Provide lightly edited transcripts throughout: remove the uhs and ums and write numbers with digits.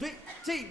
2, 10.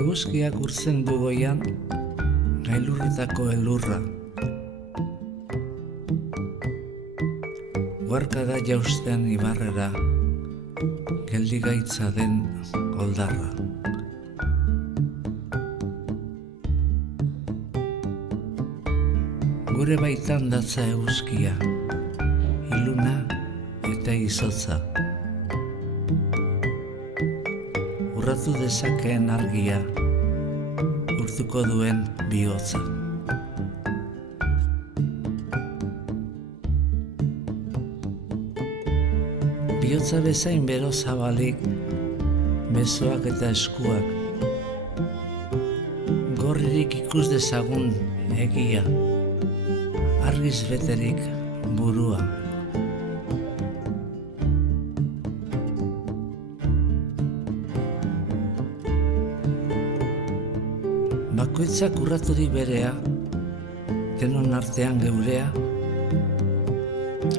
Eguzkiak urtzen du goian, gailurretako elurra. Guarka da jausten ibarrera, geldigaitza den oldarra. Gure baitan datza eguzkia, iluna eta izotza. Urratu dezakeen argia, urtuko duen bihotza. Bihotza bezain bero zabalik, besoak eta eskuak. Gorririk ikus dezagun egia, argiz beterik burua. Bakoitzak urraturi berea, denon artean geurea,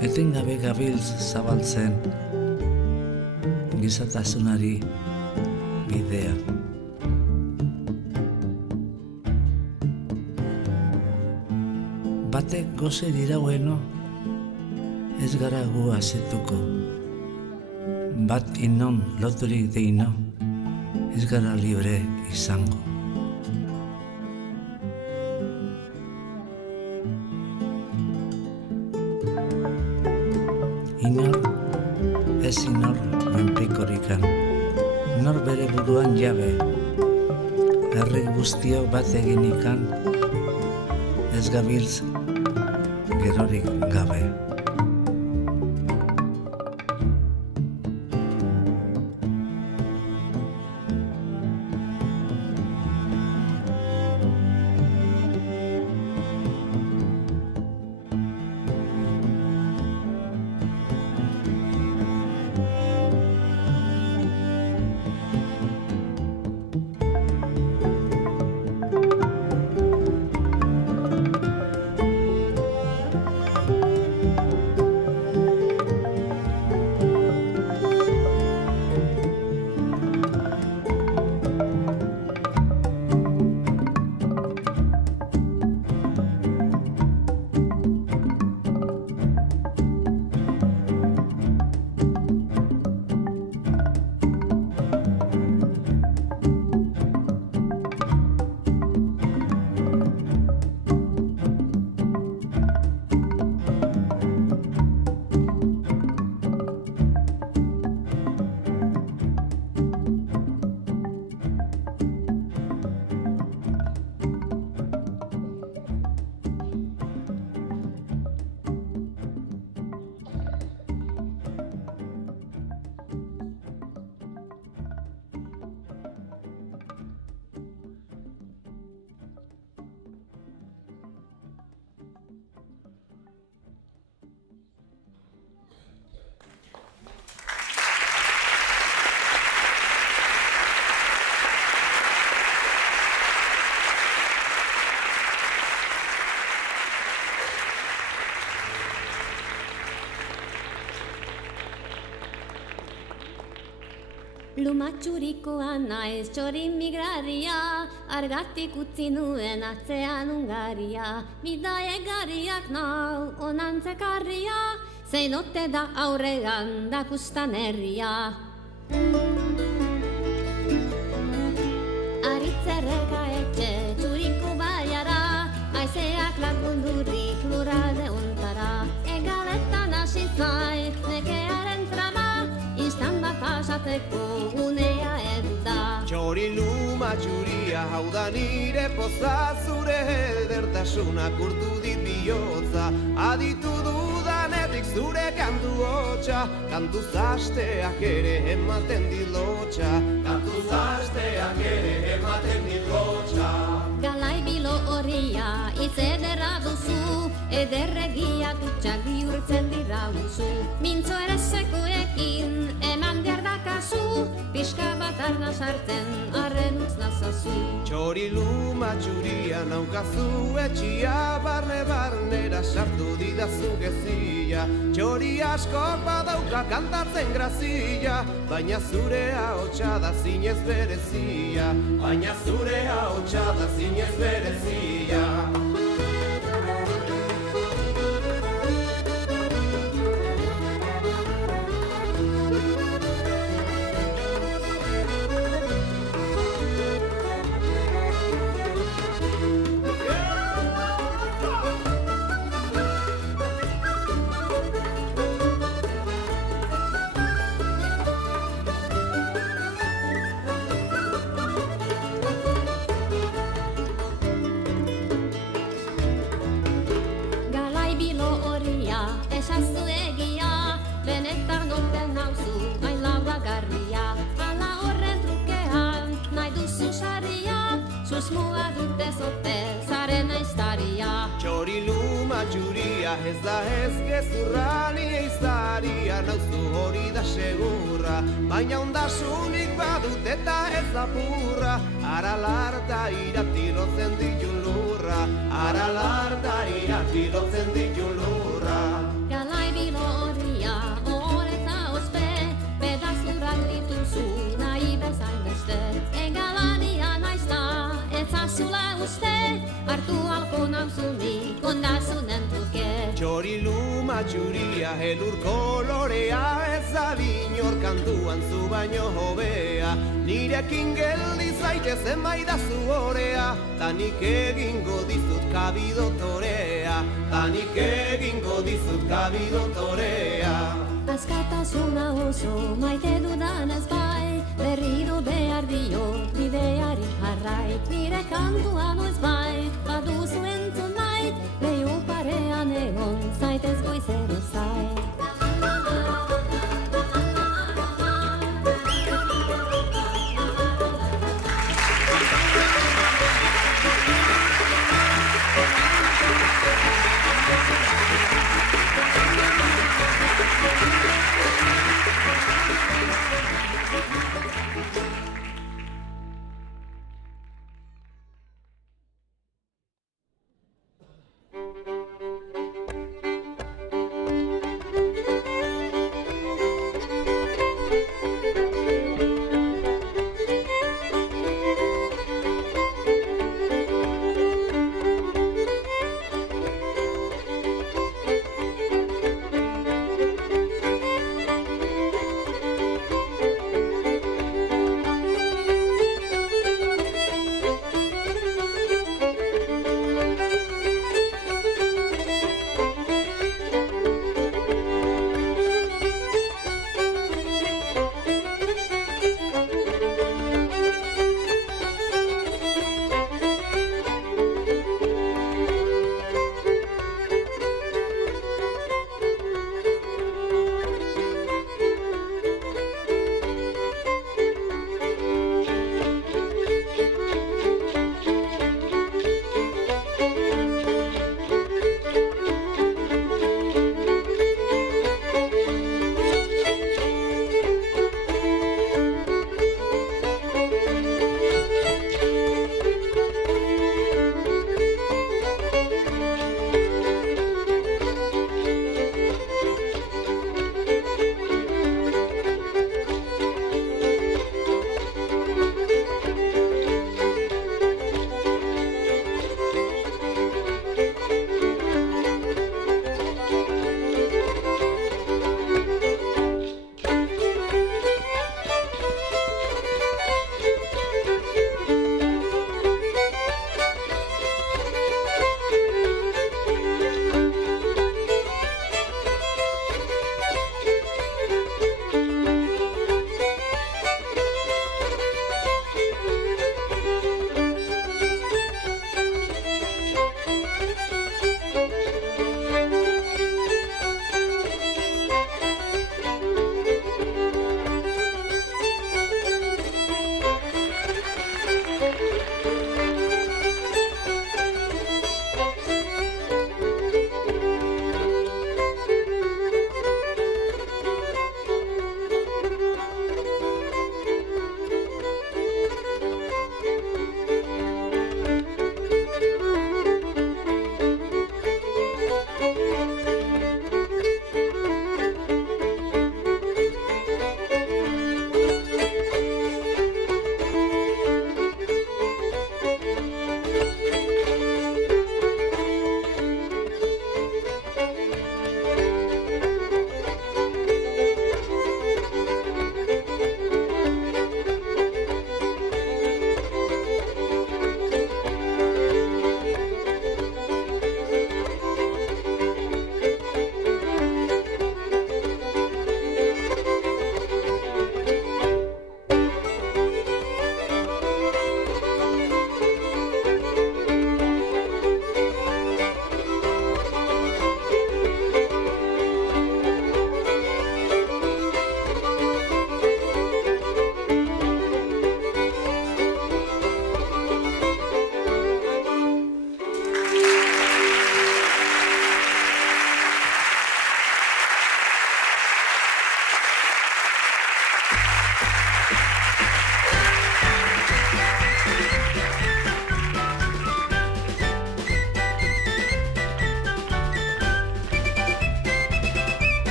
etengabe gabiltz zabaltzen, gizatasunari bidea. Batek goze diraueno, ez gara gu azetuko. bat inon loturik deino, ez gara libre izango. Inor, ez inor menpekorikan, nor bere buruan jabe, herri guztiok bat eginikan, ez gabiltz gerorik gabe. Lumatxurikoa naiz txori migraria, argatik utzi nuen atzean Hungaria. Bidaegariak nau onantzekarria, zein ote da aurregan dakustan herria. Aritzerreka etxe txuriko baiara, aizeak lagundurik lurralde ontara. Egaletan hasi zai, nekearen trama, instan bat pasateko unea edu da. Txori luma txuria, hau da nire poza, zure edertasunak urtu dit bihotza. Aditu dudanetik zure kantu hotxa, kantuz hasteak ere ematen dit lotxa. Kantuz hasteak ere ematen dit lotxa. Galai bilo horria, itz ederra duzu, ederregia dutxak bihurtzen dira guzu. Mintzo ere sekoekin, eman behar dakazu, pixka bat arna sartzen, arren utz nazazu. Txori luma txuria, naukazu etxia, barne-barnera sartu didazu gezia. Txori asko badauka kantatzen grazia, baina zure ahotsa da zinez berezia. Baina zure ahotsa da zinez berezia. Esaztu egia, benetan ote nauzu, hain lauagarria. Hala horren trukean, nahi duzu saria, susmoa dute zote, zaren aiztaria. Txori luma txuria, ez da ez gezurra, ni eizaria, nauzu hori da segurra. Baina ondasunik badut eta ez apurra, aralarta iratirotzen ditun lurra. Aralarta iratirotzen ditun lurra. Galai bilo horria, horreta ospe, pedazurrak dituzu, nahi bezain beste. Egalania naizta, ezazula uste, hartu alko nauzunik, ondasunen truke. Txori luma txuria, elur kolorea, ez da binor kantuan zu baino hobea. Nirekin geldi zaite zenbait da zu orea, ta nik egingo dizut kabidotorea, ta nik egingo dizut kabidotorea. Askatasuna oso maite dudanez bai, berriro behar dio bideari jarrai. Nire kantua noiz bai, baduzu entzun nahi, leio parean egon zaitez goizero zai.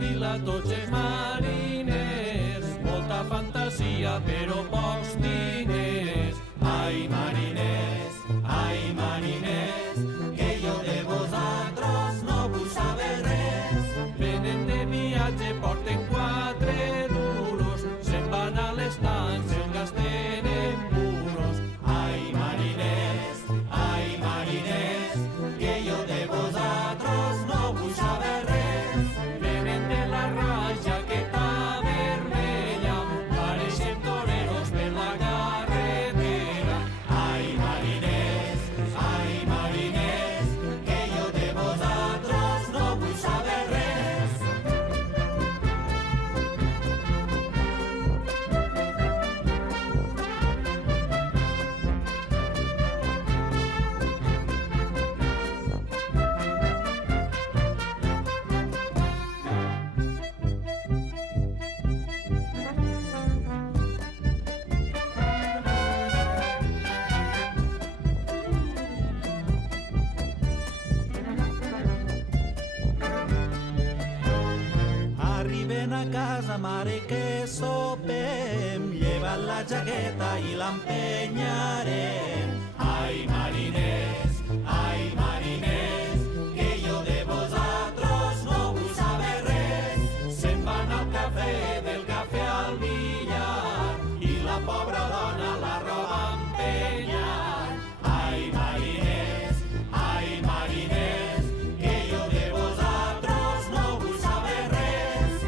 vila tots els mariners, molta fantasia però pocs diners. Ai mariners, que jo de vosaltres no vull saber res. Venen de viatge, porten 4 duros, se'n van a l'estança, el gasten en puros. Ai mariners, que jo de vosaltres no vull saber res. Venen de la raja que està vermella, pareixen toreros per la carretera. Ai mariners, que jo de vosaltres no vull saber res. Arriben a casa, mare, que sopem, lleva la jaqueta i l'empenyarem. Ai mariners, que jo de vosaltres no vull saber res. Se'n van al cafè, del cafè al billar, i la pobra dona la roba empenyar. Ai mariners, que jo de vosaltres no vull saber res.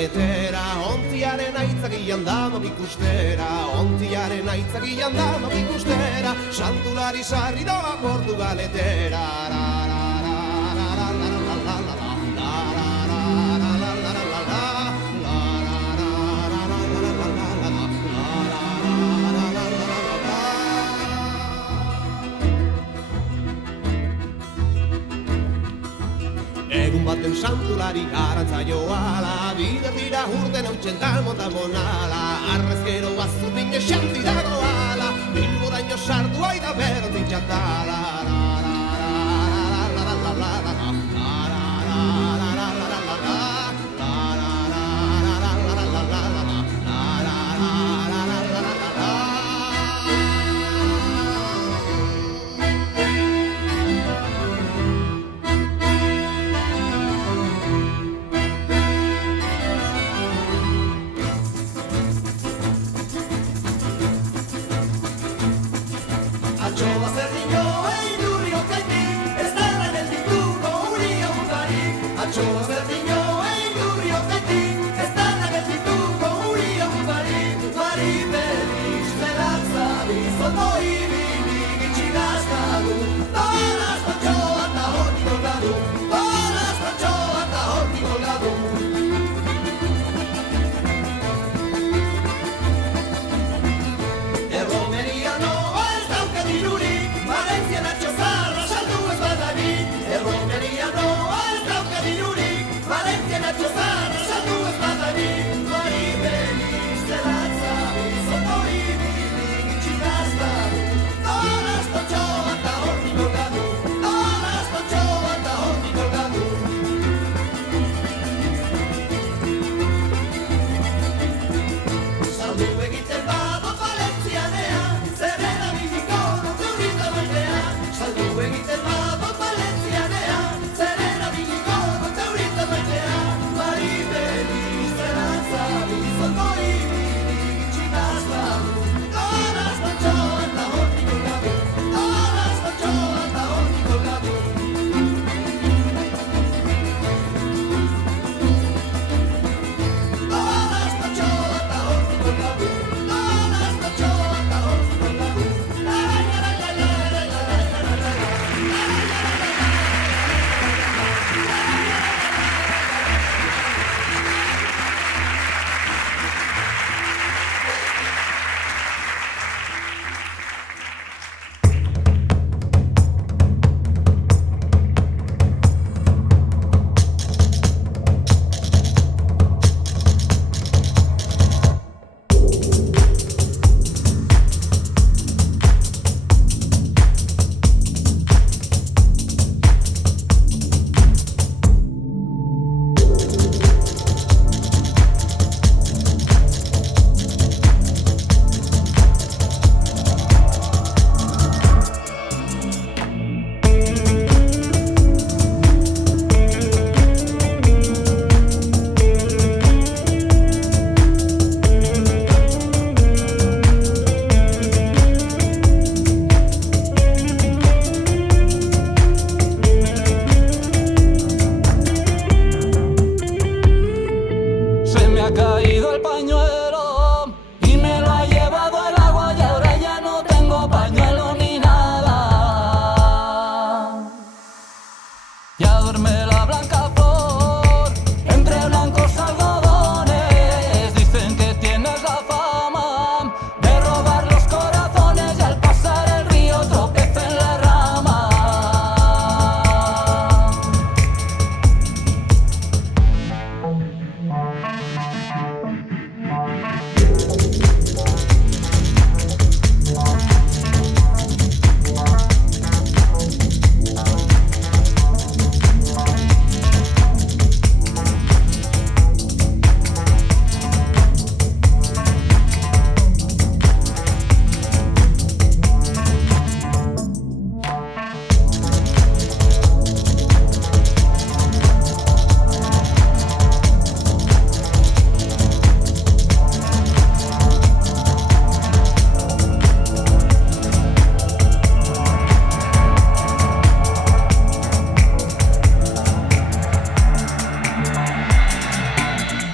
galetera, ontziaren aitzakian dama bikustera, ontziaren aitzakian dama bikustera, santulari sarri doa Portugaletera. Egun baten santulari garantza joala, bider dira urten hautzen dalmonta monala, arrezkero azurtin esanti dagoala, bilboraino sartu aida berdin txatala.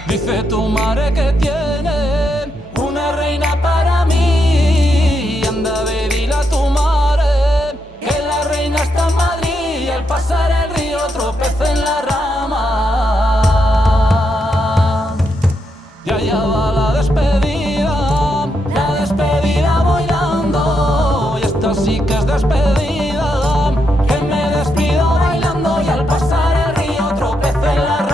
Dice tu madre que tiene una reina para mí. Anda, ve, dile a tu madre que la reina está en Madrid y al pasar el río tropeza en la rama. Y allá va la despedida bailando. Y esta sí que es despedida, que me despido bailando y al pasar el río tropeza en la rama.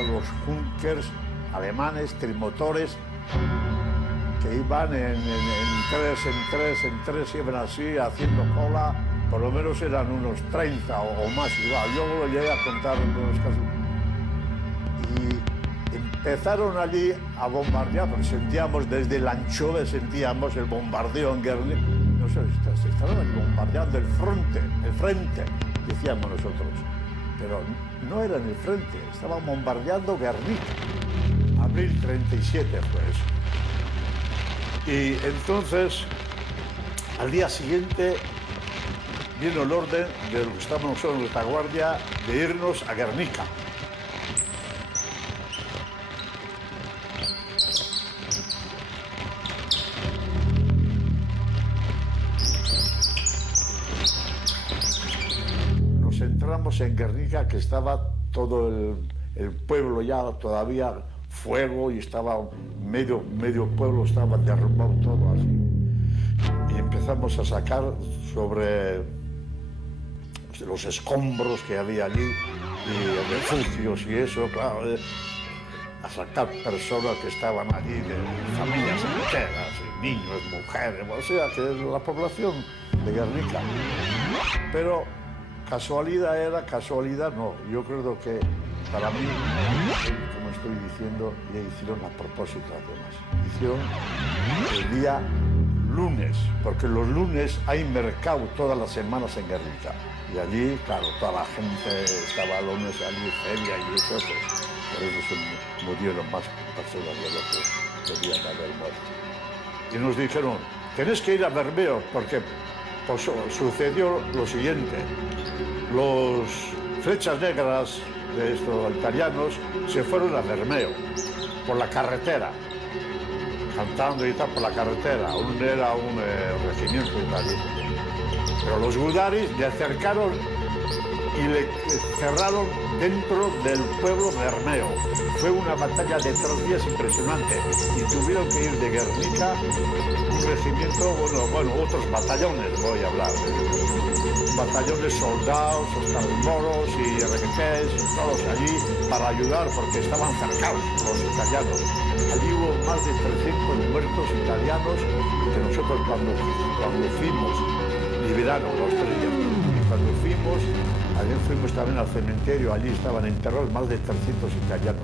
eran los Junkers alemanes, trimotores, que iban en tres, iban así, haciendo cola. Por lo menos eran unos 30 o más, igual. Yo lo llegué a contar en algunos casos. Y empezaron allí a bombardear, porque sentíamos desde el Anchove, sentíamos el bombardeo en Guernica. No sé, se estaban allí bombardeando el frente, decíamos nosotros. Pero no era en el frente, estaban bombardeando Guernica. Abril 37 fue eso. Y entonces, al día siguiente, vino el orden de los que estábamos nosotros en retaguardia de irnos a Guernica. Nos centramos en Guernica, que estaba todo el pueblo ya todavía fuego, y estaba medio pueblo estaba derrumbado todo así. Y empezamos a sacar sobre los escombros que había allí y refugios y eso, claro, a sacar personas que estaban allí, de familias enteras, y niños, mujeres, o sea, que la población de Guernica. Pero casualidad no, yo creo que para mí, como estoy diciendo, ya hicieron a propósito además. Hicieron el día lunes, porque los lunes hay mercado todas las semanas en Guernica. Y allí, claro, toda la gente estaba lunes allí, feria y eso, pues, por eso se murieron más personas de lo que debían haber muerto. Y nos dijeron, tenéis que ir a Bermeo, porque pues, sucedió lo siguiente. Los flechas negras de estos italianos se fueron a Bermeo, por la carretera, cantando y tal por la carretera. Era un regimiento italiano. Pero los gudaris le acercaron y le cerraron dentro del pueblo Bermeo. Fue una batalla de 3 días impresionante y tuvieron que ir de Guernica un regimiento, bueno, otros batallones, voy a hablar, batallones soldados, moros y requetés, todos allí para ayudar porque estaban cercados los italianos. Allí hubo más de 300 muertos italianos que nosotros cuando fuimos liberaron los 3 días. Y cuando fuimos también al cementerio, allí estaban enterrados más de 300 italianos.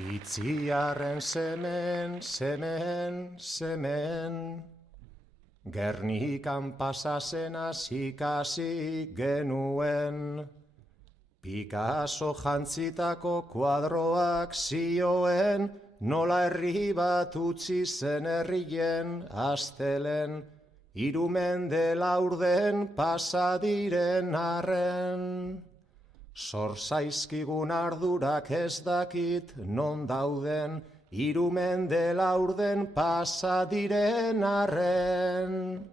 Itziarren semen, Gernikan pasazenaz ikasi genuen. Picasso jantzitako kuadroak zioen, nola herri bat utzi zen herrien astelen, irumende laurden pasadiren arren. Zor zaizkigun ardurak ez dakit non dauden, irumende laurden pasadiren arren.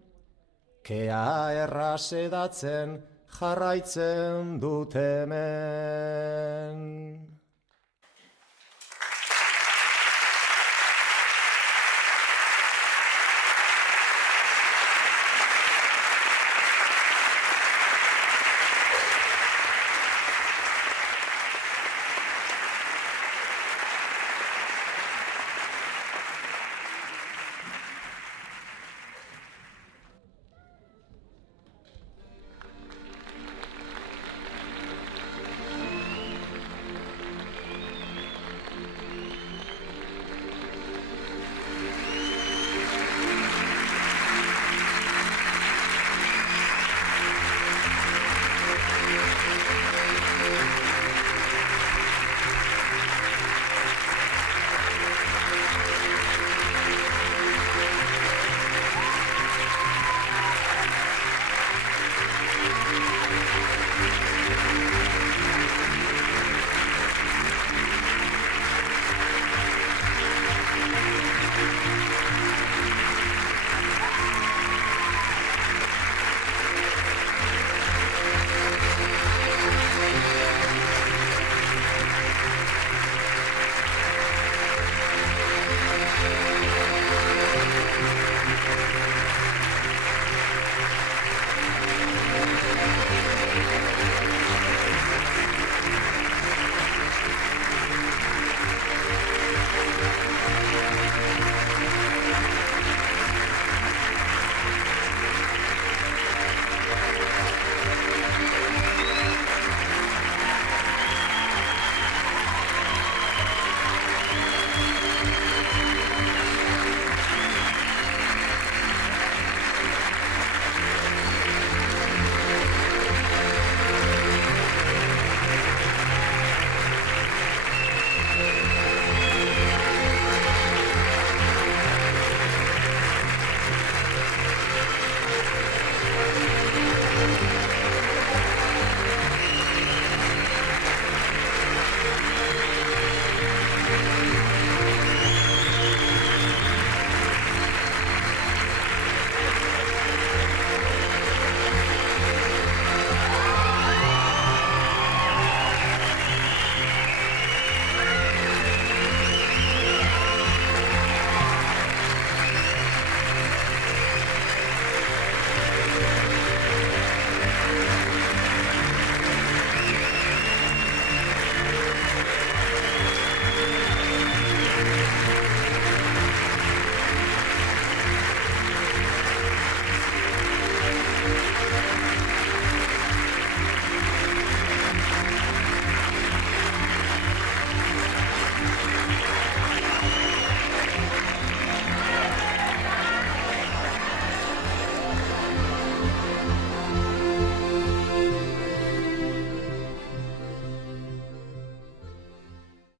Kea erraz edatzen jarraitzen dut hemen.